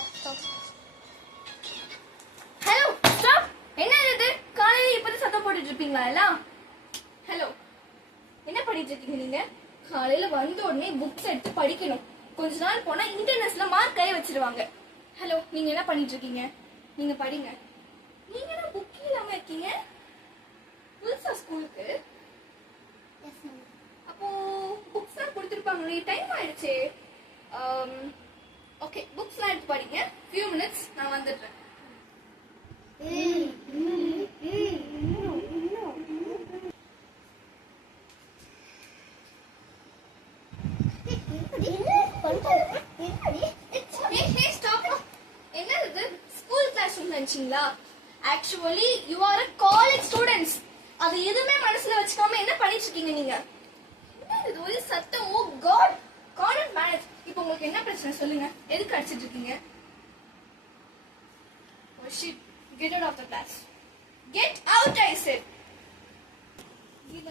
stop. Hello, stop. என்ன இது? காலையில இப்படி சத்தம் போட்டுட்டு இருப்பீங்களா எல்லாம்? ஹலோ, என்ன பண்ணிட்டு இருக்கீங்க நீங்க? காலையில வந்த உடனே புக்ஸ் எடுத்து படிக்கணும். கொஞ்ச நாள் போனா இன்டர்நெட்ல மார்க் கை வச்சிருவாங்க. ஹலோ, நீங்க என்ன பண்ணிட்டு இருக்கீங்க? நீங்க படிங்க. நீங்க என்ன புக் இல்லாம இருக்கீங்க? புதுசா ஸ்கூலுக்கு? அப்போ புக்ஸ் எல்லாம் கொடுத்துருப்பாங்க. டைம் ஆயிடுச்சு. ஓகே, புக்ஸ் எல்லாம் எடுத்து படிங்க. few minutes நான் வந்துடுறேன். Actually, you are a college students. அது எதுமே மனசுல வச்சுக்காம என்ன பண்ணிட்டு இருக்கீங்க நீங்க? என்ன இது ஒரே சத்தம்? ஓ காட், காட் மேனேஜ். இப்போ உங்களுக்கு என்ன பிரச்சனை சொல்லுங்க? எதுக்கு அடிச்சிட்டு இருக்கீங்க? Oh shit, get out of the class. Get out, I said. இல்ல.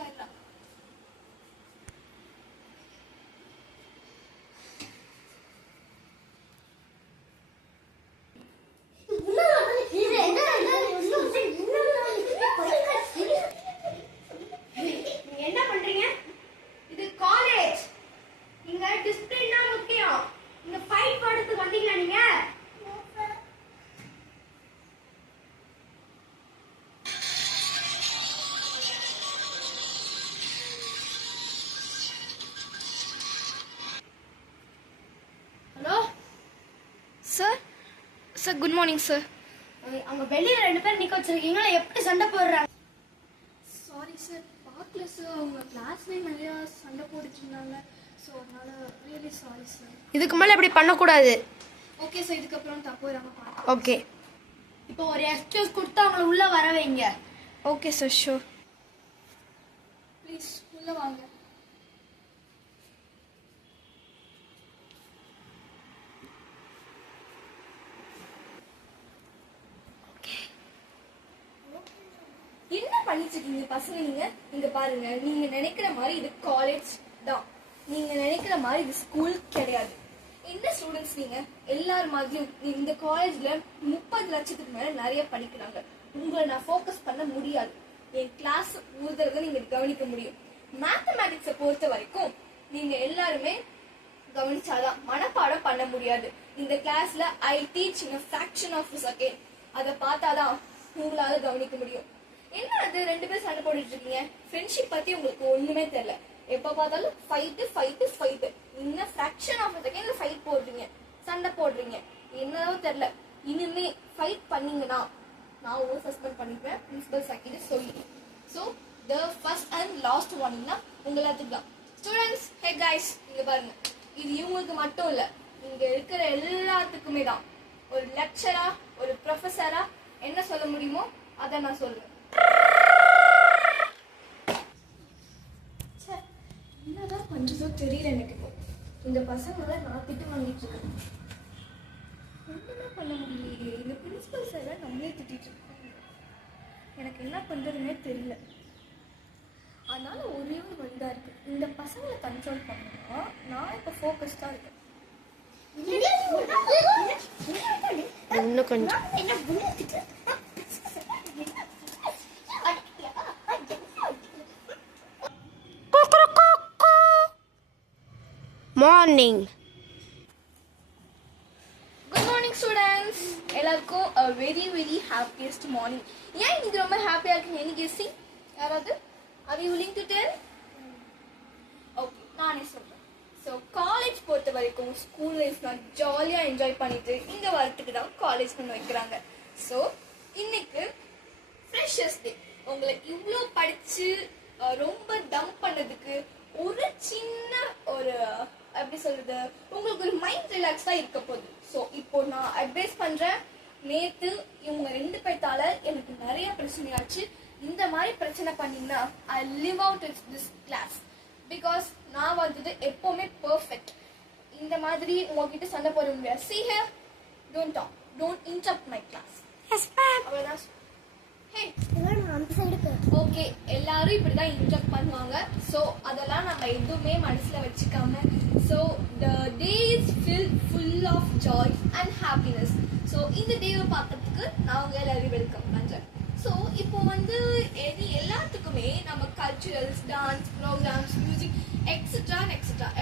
Sir, good morning, sir. அவங்க வெளியில ரெண்டு பேர் நிக்க வச்சிருக்கீங்க, எப்படி சண்டை போடுறாங்க? சாரி சார், பார்க்கல சார். அவங்க கிளாஸ்ல நிறைய சண்டை போட்டுட்டு இருந்தாங்க. சோ அதனால ரியலி சாரி சார். இதுக்கு மேல இப்படி பண்ண கூடாது. ஓகே சார், இதுக்கு அப்புறம் தப்பு வராம பாருங்க. ஓகே. இப்போ ஒரு எக்ஸ்கியூஸ் கொடுத்து அவங்கள உள்ள வர வைங்க. Okay sir, sure. ப்ளீஸ் உள்ள வாங்க. என்ன பண்ணிட்டு இருக்கீங்க பசங்க நீங்க? இங்க பாருங்க, நீங்க நினைக்கிற மாதிரி இது காலேஜ் தான். நீங்க நினைக்கிற மாதிரி இது ஸ்கூல் கிடையாது. என்ன ஸ்டூடெண்ட்ஸ் நீங்க? எல்லார் மாதிரியும் இந்த காலேஜ்ல 30 லட்சத்துக்கு மேல நிறைய படிக்கிறாங்க. உங்களை நான் ஃபோக்கஸ் பண்ண முடியாது. என் கிளாஸ் ஊர்தறத நீங்க கவனிக்க முடியும். மேத்தமேட்டிக்ஸை பொறுத்த வரைக்கும் நீங்க எல்லாருமே கவனிச்சாதான் மனப்பாடம் பண்ண முடியாது. இந்த கிளாஸ்ல I teach in a fraction of a second. அதை பார்த்தாதான் உங்களால கவனிக்க முடியும். என்ன அது ரெண்டு பேரும் சண்டை போட்டுட்டு இருக்கீங்க? ஃப்ரெண்ட்ஷிப் பத்தி உங்களுக்கு ஒண்ணுமே தெரியல. எப்ப பார்த்தாலும் ஃபைட். இன்னும் ஃபிராக்ஷன் ஆஃப் செகண்ட்ல ஃபைட் போடுறீங்க, சண்டை போடுறீங்க. என்னவோ தெரியல. இனிமே ஃபைட் பண்ணீங்கன்னா நான் ஒரு சஸ்பெண்ட் பண்ணிப்பேன், பிரின்சிபல் சார்கிட்ட சொல்லி. So the first and last வார்னிங்னா உங்களாத்துக்கு தான். ஸ்டூடெண்ட்ஸ், ஹே கைஸ், இங்க பாருங்க. இது இவங்களுக்கு மட்டும் இல்ல, இங்க இருக்கிற எல்லாத்துக்குமே தான். ஒரு லெக்சரா, ஒரு ப்ரொஃபஸரா என்ன சொல்ல முடியுமோ அதை நான் சொல்லுவேன். என்னதான் பண்றதோ தெரியல எனக்கு. இப்போ இந்த பசங்களை நான் திட்டு வாங்கிட்டு இருக்கேன். ஒண்ணுமே பண்ண முடியலையே. இந்த பிரின்சிபல் சார் நம்மளே திட்டிட்டு இருக்காங்க. எனக்கு என்ன பண்றதுன்னே தெரியல. அதனால ஒரே ஒரு வழிதான் இருக்கு. இந்த பசங்களை கண்ட்ரோல் பண்ணா நான் இப்ப ஃபோக்கஸ்டா இருக்கேன். இன்னும் கொஞ்சம் மார்னிங். Good morning students. எல்லாருக்கும் a very very happiest morning. ஏன் இன்னைக்கு ரொம்ப ஹாப்பியா இருக்கீங்க? Any guessing? யாராவது? Are you willing to tell? Okay, நானே சொல்றேன். ஸோ காலேஜ் பொறுத்த வரைக்கும் ஸ்கூல் லைஃப் நான் ஜாலியா என்ஜாய் பண்ணிட்டு இங்க வரத்துக்கு தான் காலேஜ் பண்ண வைக்கிறாங்க. ஸோ இன்னைக்கு ஃப்ரெஷர்ஸ் டே. உங்களை இவ்வளோ படிச்சு ரொம்ப டம்ப் பண்ணதுக்கு ஒரு சின்ன ஒரு எப்படி சொல்றது, உங்களுக்கு ஒரு மைண்ட் ரிலாக்ஸ் தான் இருக்க போகுது. ஸோ இப்போ நான் அட்வைஸ் பண்றேன். நேத்து இவங்க ரெண்டு பேர்த்தால எனக்கு நிறைய பிரச்சனையாச்சு. இந்த மாதிரி பிரச்சனை பண்ணீங்கன்னா I leave out this class. Because நான் வந்தது எப்பவுமே பெர்ஃபெக்ட். இந்த மாதிரி உங்ககிட்ட சண்டை போட முடியாது. See here, don't interrupt my class. Yes ma'am. அவ்வளவுதான். ஓகே, எல்லாரும் இப்படிதான் இன்ஜெக்ட் பண்ணுவாங்க. ஸோ அதெல்லாம் நம்ம எதுவுமே மனசுல வச்சுக்காம, so the day is full full of joy and happiness. So இந்த டேவை பார்க்கறதுக்கு நான் உங்க எல்லாரையும் வெல்கம் பண்ணுறேன். ஸோ இப்போ வந்து எல்லாத்துக்குமே நம்ம culturals, dance programs, music etcetera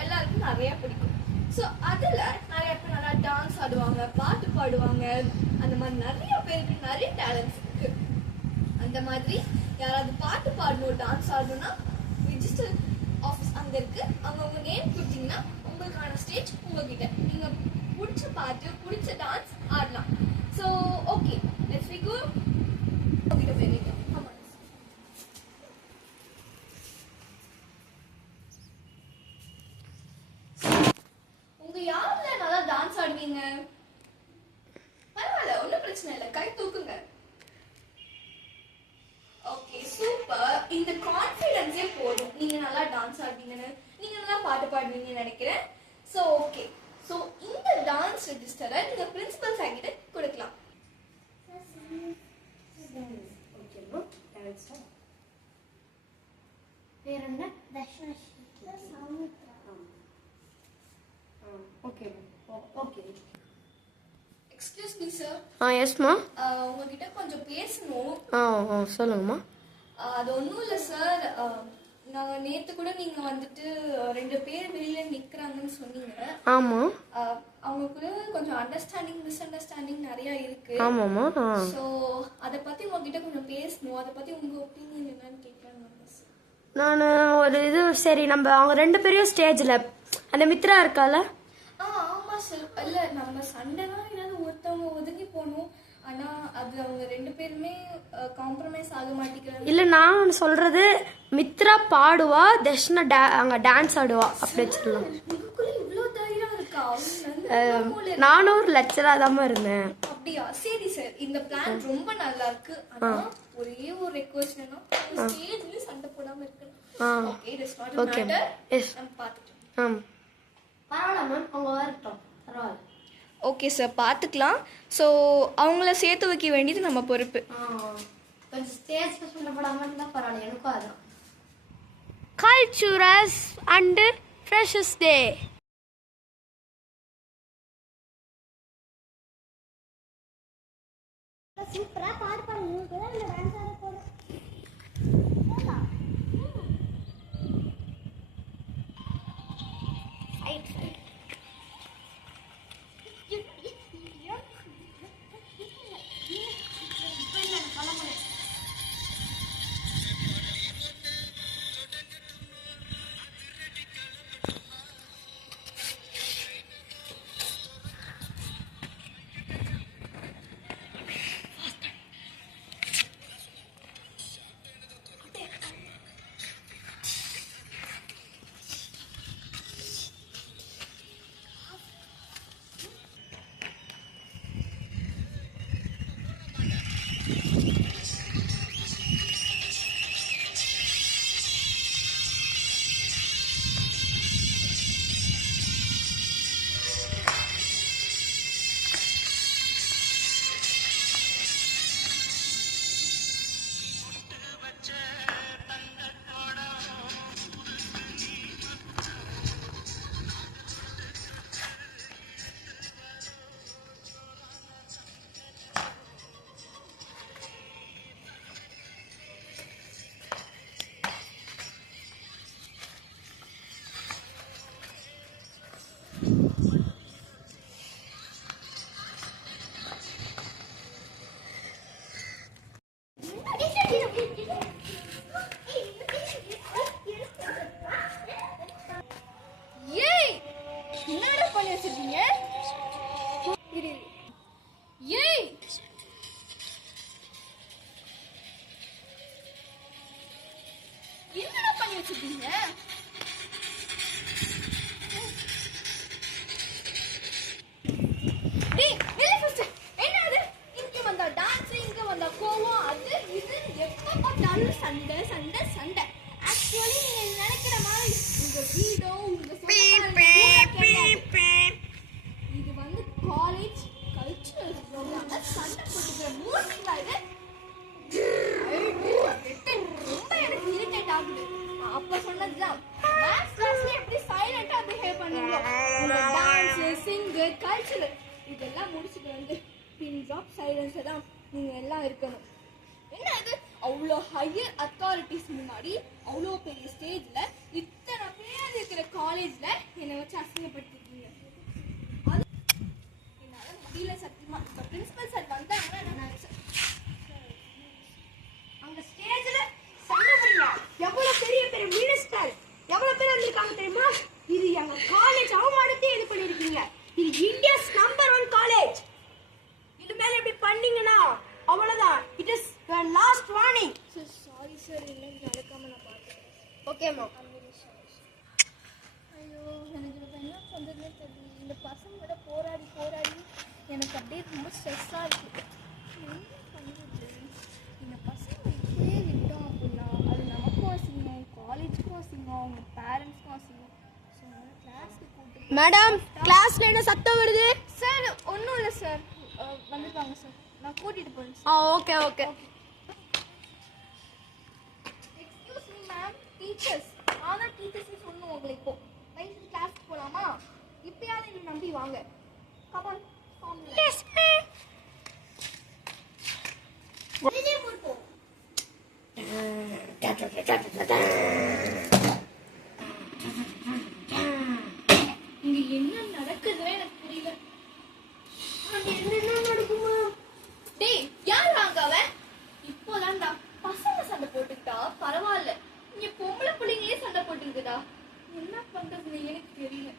எல்லாருக்கும் நிறைய பிடிக்கும். ஸோ அதில் நிறைய பேர் நல்லா டான்ஸ் ஆடுவாங்க, பாட்டு பாடுவாங்க. அந்த மாதிரி நிறைய பேருக்கு நிறைய டேலண்ட்ஸ் இருக்கு. அந்த மாதிரி யாராவது பாட்டு பாடணும், டான்ஸ் ஆடணும்னா ரிஜிஸ்டர் ஆஃபீஸ் அங்கே இருக்கு. அங்கே உங்கள் நேம் கொடுத்தீங்கன்னா உங்களுக்கான ஸ்டேஜ் உங்ககிட்ட. நீங்கள் பிடிச்ச பாட்டு, பிடிச்ச டான்ஸ் ஆடலாம். So okay, let's we go. உங்ககிட்ட போயிருங்க. உங்க யாருல நல்லா டான்ஸ் ஆடுவீங்க? பரவாயில்ல, ஒன்றும் பிரச்சனை இல்லை, கை தூக்குங்க. Okay, super. இந்த கான்ஃபிடன்ஸே போதும் நீங்க நல்லா டான்ஸ் ஆடுவீங்கன்னு, நீங்க நல்லா பாட்டு பாடுவீங்கன்னு நினைக்கிறேன். ஸோ ஓகே, ஸோ இந்த டான்ஸ் ரெஜிஸ்டரை நீங்க பிரின்சிபல் சார் கிட்ட கொடுக்கலாம். பேர் என்ன? Okay okay. Excuse me sir. எஸ்மா. உங்ககிட்ட கொஞ்சம் பேசணும். சொல்லுங்கம்மா. அது ஒன்றும் இல்லை சார். நாங்கள் நேற்று கூட நீங்கள் வந்துட்டு 2 பேர் வெளியில நிற்கிறாங்கன்னு சொன்னீங்க. ஆமாம். அவங்களுக்குள்ள கொஞ்சம் மிஸ் அண்டர்ஸ்டாண்டிங் நிறைய இருக்கு. ஆமாம்மா. ஸோ அதை பற்றி உங்ககிட்ட கொஞ்சம் பேசணும். அதை பற்றி உங்கள் ஒப்பீனியன் என்னன்னு கேட்கலான்னு சார். நான் ஒரு சரி, நம்ம அவங்க 2 பேரையும் ஸ்டேஜில் அந்த மித்ரா இருக்கால. ஆமா சார். இல்ல, நம்ம சண்டைனா ஏதாவது ஒருத்தவங்க ஒதுங்கி போகணும். ஆனா அது அவங்க 2 பேருமே காம்ப்ரமைஸ் ஆக மாட்டேங்கிறாங்க. இல்ல, நான் சொல்றது மித்ரா பாடுவா, தர்ஷனா அங்க டான்ஸ் ஆடுவா, அப்படி சொல்லலாம். உங்களுக்குள்ள இவ்ளோ தைரியம் இருக்கா? நானும் ஒரு லெக்சரா தான் இருந்தேன். அப்படியா? சரி சார், இந்த பிளான் ரொம்ப நல்லா இருக்கு. ஆனா ஒரே ஒரு ரெக்வெஸ்ட் என்ன, ஸ்டேஜ்ல சண்டை போடாம இருக்கணும். Okay, it's not a matter. நம்ம பாத்துட்டோம். பரவாயில்ல மேம், அவங்க வரட்டும், பரவாயில்ல. ஓகே சார், பார்த்துக்கலாம். ஸோ அவங்கள சேர்த்து வைக்க வேண்டியது நம்ம பொறுப்பு. கொஞ்சம் ஸ்டேஜ்ல சொல்லப்படாம இருந்தா பரவாயில்ல, எனக்கும் அதான். கல்ச்சுரல்ஸ் அண்ட் ஃப்ரெஷர்ஸ் டே. சூப்பரா பாடு பாடுங்க, டான்ஸ் ஆட போறோம். வச்சிருக்கீங்க. டேய் நில்லு ஃபர்ஸ்ட். என்னது இங்க வந்தா டான்ஸ், இங்க வந்தா கோவம், அது இது எப்ப பார்த்தாலும் சண்டை சண்டை சண்டை. ஆக்சுவலி நீங்க நினைக்கிற மாதிரி உங்க வீடோ உங்க இதெல்லாம் முடிச்சுட்டு வந்து பின் ட்ராப் சைலன்ஸை தான் நீங்கள் எல்லாம் இருக்கணும். என்ன இது அவ்வளோ ஹையர் அத்தாரிட்டிஸ் முன்னாடி அவ்வளோ பெரிய ஸ்டேஜில் இத்தனை பேர் இருக்கிற காலேஜில் என்னை வச்சு அசிங்கப்படுத்திருக்கீங்க. அது என்னால் முடியல சத்தியமா. இப்போ பிரின்சிபல் சார் வந்தாங்கன்னா நான் அங்க ஸ்டேஜ்ல சண்டை போடுங்க. எவ்வளவு பெரிய பெரிய மினிஸ்டர் எவ்வளவு பேர் வந்திருக்காங்க தெரியுமா? இது எங்க காலேஜ் அவமானத்தை இது பண்ணிருக்கீங்க. இது இந்தியாஸ் நம்பர் 1 காலேஜ். இது மேல இப்படி பண்ணீங்கன்னா அவ்வளவுதான். It is your last warning. Sir sorry sir, இன்னும் நடக்காம நான் பார்த்தேன். ஓகே மா. ஐயோ எனக்கு இப்போ என்ன பண்ணுறதுனே தெரியல. இந்த பசங்களோட போராடி போராடி எனக்கு அப்படியே ரொம்ப ஸ்ட்ரெஸ்ஸாக இருக்குது. என்ன பண்ணுறது? இந்த பசங்க இப்படியே விட்டோம் அப்படின்னா அது நமக்கும் அசிங்கம், காலேஜுக்கும் அசிங்கம், அவங்க பேரண்ட்ஸ்க்கும் அசிங்கம். ஸோ அதனால் கிளாஸ்க்கு கூப்பிட்டு மேடம் கிளாஸ்ல என்ன சத்தம் வருது? சார் ஒன்றும் இல்லை சார், வந்துருவாங்க சார், நான் கூட்டிகிட்டு போகிறேன் sir. Okay okay. Excuse me ma'am, teachers. நான் தான் டீச்சர்ஸ்னு சொன்னோம் உங்களை. இப்போ வயசு கிளாஸ்க்கு போகலாமா? இப்பயாவது என்னை நம்பி வாங்க. கமான் இங்க என்ன நடக்குதுன்னு எனக்கு புரியல. என்ன நடக்குமா? டேய் யார் வாங்க அவன்? இப்போதான்டா பசங்க சண்டை போட்டுக்கிட்டா பரவாயில்ல, இங்க பொம்பளை பிள்ளைங்களே சண்டை போட்டுக்கிட்டா என்ன பண்றதுன்னு எனக்கு தெரியல.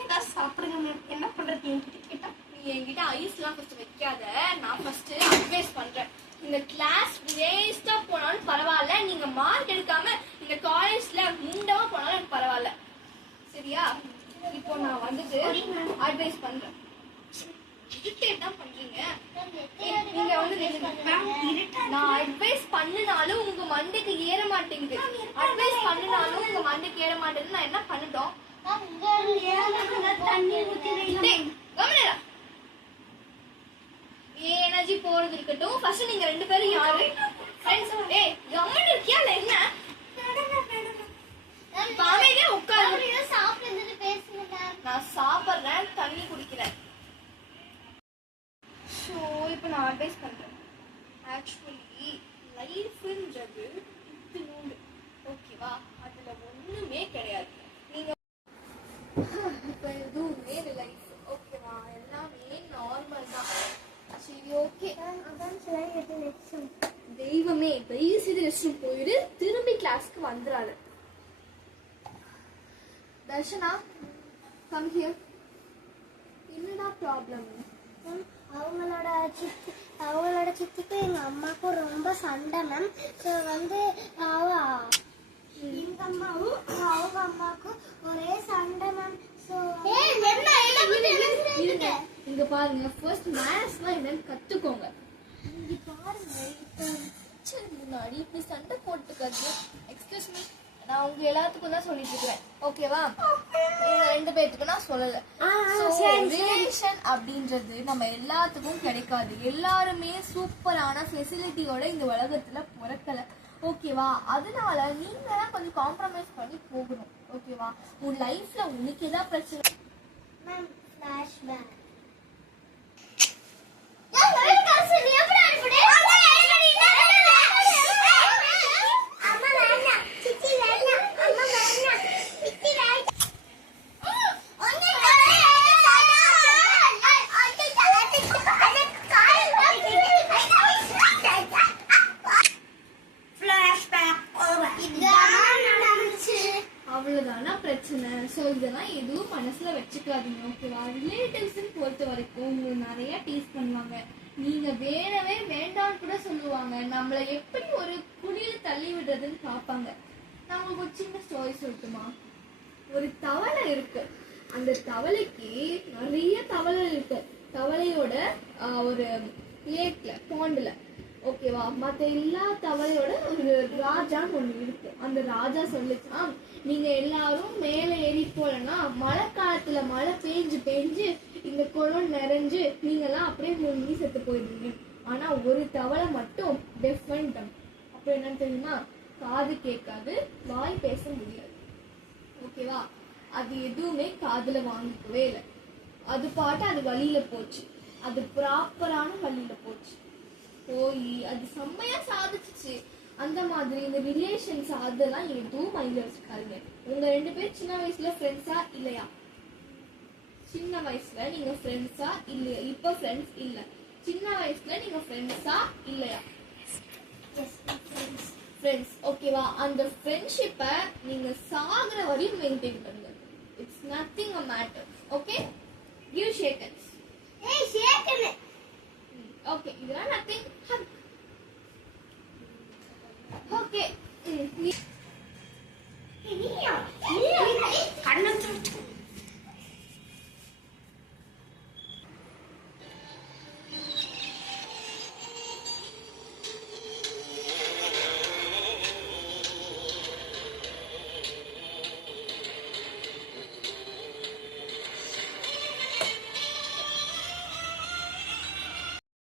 ஏதாவது சாப்பிடுங்க மேம். என்ன பண்றது என்கிட்ட கேட்டா? நீ என்கிட்ட ஐஸ்லாம் ஃபர்ஸ்ட் வைக்காத. நான் ஃபர்ஸ்ட் அட்வைஸ் பண்றேன். இந்த கிளாஸ் வேஸ்டா போனாலும் பரவாயில்ல, நீங்க மார்க் எடுக்காம இந்த காலேஜ்ல முண்டமா போனாலும் எனக்கு பரவாயில்ல, சரியா? இப்போ நான் வந்துட்டு அட்வைஸ் பண்றேன். இரிட்டேட் தான் பண்றீங்க நீங்க வந்து. நான் அட்வைஸ் பண்ணினாலும் உங்க மண்டைக்கு ஏற மாட்டேங்குது. அட்வைஸ் பண்ணினாலும் உங்க மண்டைக்கு ஏற மாட்டேங்குது. நான் என்ன பண்ணட்டும்? எனர்ஜி போறது இருக்கட்டும். ஃபர்ஸ்ட் நீங்க ரெண்டு பேரும் யாரு ஃப்ரெண்ட்ஸ்? ஏய் கம்மன் இருக்கியா இல்ல என்ன? அமைதியா உட்காரு. நான் சாப்பிடுறேன், தண்ணி குடிக்கிறேன். ஸோ இப்போ நான் அட்வைஸ் பண்றேன். ஆக்சுவலி லைஃப்ன்றது இத்தினூண்டு, ஓகேவா? அதுல ஒண்ணுமே கிடையாது. நீங்க இப்போ எதுவுமே லைஃப், ஓகேவா? எல்லாமே நார்மல் தான். சரி ஓகே. தெய்வமே தயவு செய்து ரெஸ்ட் ரூம் போயிடு, திரும்பி கிளாஸ்க்கு வந்துடாது. Darshana come here. என்னடா ப்ராப்ளம்? அவங்களோட சித்திக்கும் எங்க அம்மாக்கும் ரொம்ப சண்டை மேம். ஸோ வந்து எங்க அம்மாவும் அவங்க அம்மாக்கும் ஒரே சண்டை மேம். ஸோ இங்க பாருங்க, ஃபர்ஸ்ட் மேத்ஸ்லாம் என்னன்னு கத்துக்கோங்க. இங்க பாருங்க, இப்போ முன்னாடி இப்படி சண்டை போட்டுக்கிறது. எக்ஸ்கியூஸ் மீ, நான் உங்க எல்லாத்துக்கும் தான் சொல்லிட்டு இருக்கிறேன், ஓகேவா? நீங்க ரெண்டு பேர்த்துக்கும் நான் சொல்லல. ரிலேஷன் அப்படின்றது நம்ம எல்லாத்துக்கும் கிடைக்காது. எல்லாருமே சூப்பரான ஃபெசிலிட்டியோட இந்த உலகத்துல பிறக்கல, ஓகேவா? அதனால நீங்க தான் கொஞ்சம் காம்ப்ரமைஸ் பண்ணி போகணும், ஓகேவா? உன் லைஃப்ல உனக்கு ஏதாவது பிரச்சனை மேம் ஃபிளாஷ்பேக் அவ்வளவுதானா பிரச்சனை? ஸோ இதெல்லாம் எதுவும் மனசுல வச்சுக்காதீங்க, ஓகேவா? ரிலேட்டிவ்ஸ் பொறுத்த வரைக்கும் உங்களை நிறைய டீஸ் பண்ணுவாங்க. நீங்க வேணவே வேண்டாம்னு கூட சொல்லுவாங்க. நம்மள எப்படி ஒரு குழியில தள்ளி விடுறதுன்னு பார்ப்பாங்க. நான் உங்களுக்கு ஒரு சின்ன ஸ்டோரி சொல்லட்டுமா? ஒரு தவளை இருக்கு. அந்த தவளைக்கு நிறைய தவளை இருக்கு. தவளையோட ஒரு லேக்ல பாண்டுல, ஓகேவா? மற்ற எல்லா தவளையோட ஒரு ராஜான்னு ஒண்ணு இருக்கு. அந்த ராஜா சொல்லுச்சா, நீங்க எல்லாரும் மேல ஏறி போலன்னா மழை காலத்துல மழை பெஞ்சு பெஞ்சு இந்த குளம் நிறைஞ்சு நீங்கெல்லாம் அப்படியே முங்கி செத்து போயிடுவீங்க. ஆனா ஒரு தவளை மட்டும் டெஃப் அண்ட் டம். அப்ப என்னன்னு தெரியுமா? காது கேட்காது, வாய் பேச முடியாது, ஓகேவா? அது எதுவுமே காதுல வாங்கிக்கவே இல்லை. அது பாட்டு அது வழியில போச்சு, அது ப்ராப்பரான வழியில போச்சு, போய் அது செம்மையா சாதிச்சுச்சு. அந்த மாதிரி இந்த ரிலேஷன்ஸ் அதெல்லாம் எதுவும் மைண்ட்ல வச்சுக்காதீங்க. உங்க 2 பேர் சின்ன வயசுல ஃப்ரெண்ட்ஸா இல்லையா? சின்ன வயசுல நீங்க ஃப்ரெண்ட்ஸா இல்லையா? இப்ப ஃப்ரெண்ட்ஸ் இல்ல, சின்ன வயசுல நீங்க ஃப்ரெண்ட்ஸா இல்லையா? ஃப்ரெண்ட்ஸ், ஓகேவா? அந்த ஃப்ரெண்ட்ஷிப்பை நீங்க சாகுற வரையும் மெயின்டைன் பண்ணுங்க. It's nothing a matter. Okay, give shake hands. ஏய் ஷேக்கனே. ஓகே, இதெல்லாம் நத்திங். ஓகே, நீயா